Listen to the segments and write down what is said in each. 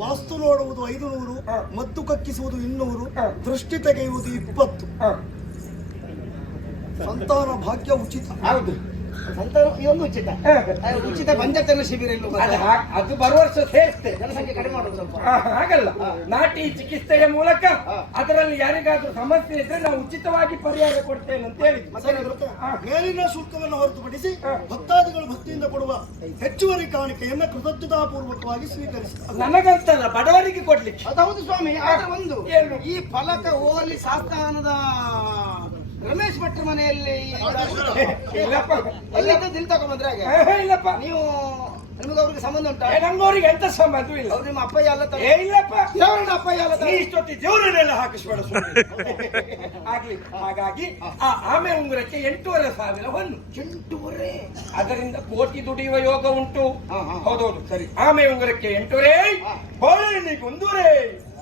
ವಾಸ್ತು ನೋಡುವುದು 500, ಮದ್ದು ಕಕ್ಕಿಸುವುದು 200, ದೃಷ್ಟಿ ತೆಗೆಯುವುದು 20. ಸಂತಾನ ಭಾಗ್ಯ ಉಚಿತ. ಹೌದು, ಸಂತಾನ ಇದೊಂದು ಉಚಿತ. ಉಚಿತ ಪಂಚತನ ಶಿಬಿರ ಅದು ಬರುವ ವರ್ಷ ಸೇರಿಸ್ತೇವೆ. ಜನಸಂಖ್ಯೆ ಕಡಿಮೆ ಮಾಡೋದು ಸ್ವಲ್ಪ. ಹಾಗಲ್ಲ, ನಾಟಿ ಚಿಕಿತ್ಸೆಯ ಮೂಲಕ ಅದರಲ್ಲಿ ಯಾರಿಗಾದ್ರೂ ಸಮಸ್ಯೆ ಇದ್ರೆ ನಾವು ಉಚಿತವಾಗಿ ಪರಿಹಾರ ಕೊಡ್ತೇವೆ ಅಂತ ಹೇಳಿ. ಮೇಲಿನ ಶುಲ್ಕವನ್ನು ಹೊರತುಪಡಿಸಿ ಭಕ್ತಾದಿಗಳು ಭಕ್ತಿಯಿಂದ ಕೊಡುವ ಹೆಚ್ಚುವರಿ ಕಾಣಿಕೆಯನ್ನ ಕೃತಜ್ಞತಾಪೂರ್ವಕವಾಗಿ ಸ್ವೀಕರಿಸಿ. ನನಗಂತಲ್ಲ, ಬಡವರಿಗೆ ಕೊಡ್ಲಿಕ್ಕೆ. ಅದೌದು ಸ್ವಾಮಿ. ಆದ್ರೆ ಒಂದು ಈ ಫಲಕ ಓಲಿ ಸಾಸ್ತಾನದ ರಮೇಶ್ ಭಟ್ರ ಮನೆಯಲ್ಲಿ ದಿಲ್ ತಗೊಂಡ್ಬಂದ್ರೆ ಹಾಗೆ ಇಲ್ಲಪ್ಪ, ನೀವು ನಿಮಗೆ ಅವ್ರಿಗೆ ಸಂಬಂಧ ಉಂಟಾ? ನಮ್ಮವ್ರಿಗೆ ಎಂತ ಸಂಬಂಧ ಇಲ್ಲ. ಅವ್ರು ನಿಮ್ಮ ಅಪ್ಪಯ್ಯ ಅಲ್ಲ? ಇಲ್ಲಪ್ಪ, ದೇವರನ್ನ ಅಪ್ಪಯ್ಯ ಅಲ್ಲ? ಇಷ್ಟೊತ್ತಿ ದೇವರನ್ನೆಲ್ಲ ಹಾಕಿಸ್ಬೇಡ ಆಗ್ಲಿ. ಹಾಗಾಗಿ ಆ ಆಮೆ ಉಂಗುರಕ್ಕೆ 8,500 ಹೊನ್ನು. 8,500? ಅದರಿಂದ ಕೋಟಿ ದುಡಿಯುವ ಯೋಗ ಉಂಟು. ಹೌದೌದು, ಸರಿ. ಆಮೆ ಉಂಗುರಕ್ಕೆ 8,500, ಬಾಳೆಹಣ್ಣಿಗೆ 1,500.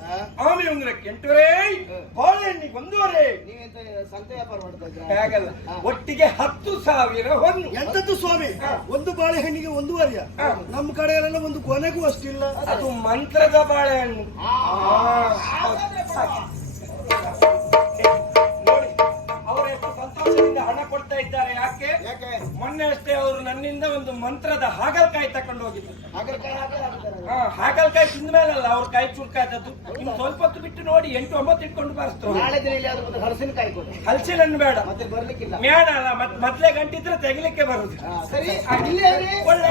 ಆಮೆ ಉಂಗುರಕ್ಕೆ 8,500, ಬಾಳೆಹಣ್ಣಿಗೆ 1,500. ನೀವೆಂತ ಸಂತೆ ವ್ಯಾಪಾರ ಮಾಡ್ತಾ ಇದ್ರ? ಹಾಗಲ್ಲ, ಒಟ್ಟಿಗೆ 10,000 ಹೊನ್ನು. ಎಂತದ್ದು ಸ್ವಾಮಿ, ಒಂದು ಬಾಳೆಹಣ್ಣಿಗೆ 1,500? ನಮ್ಮ ಕಡೆಯಲ್ಲೆಲ್ಲ ಒಂದು ಕೊನೆಗೂ ಅಷ್ಟಿಲ್ಲ. ಅದು ಮಂತ್ರದ ಬಾಳೆಹಣ್ಣು. ನೋಡಿ, ಅವರು ಎಷ್ಟು ಸಂತೋಷದಿಂದ ಹಣ ಕೊಡ್ತಾ ಇದ್ದಾರೆ. ಯಾಕೆ? ಮೊನ್ನೆ ಅಷ್ಟೇ ಅವರು ನನ್ನಿಂದ ಒಂದು ಮಂತ್ರದ ಹಾಗಲಕಾಯಿ ತಕೊಂಡು ಹೋಗಿದ್ರು. ಹಾಗಲಕಾಯಿ ತಿಂದ ಮೇಲಲ್ಲ ಅವ್ರ ಕೈ ಚುರುಕಾದದ್ದು. ಇನ್ನು ಸ್ವಲ್ಪ ಹೊತ್ತು ಬಿಟ್ಟು ನೋಡಿ 8-9 ಇಟ್ಕೊಂಡು ಬರ್ತಾರೆ. ನಾಳೆ ದಿನ ಹಲಸಿನಕಾಯಿ ಕೊಡಿ. ಹಲಸಿನಣ್ಣು ಬೇಡ, ಮತ್ತೆ ಬರ್ಲಿಕ್ಕಿಲ್ಲ. ಮೇಣ ಅಲ್ಲ, ಮೊದ್ಲೇ ಗಂಟಿದ್ರೆ ತೆಗಿಲಿಕ್ಕೆ ಬರುದು. ಸರಿ, ಒಳ್ಳೆ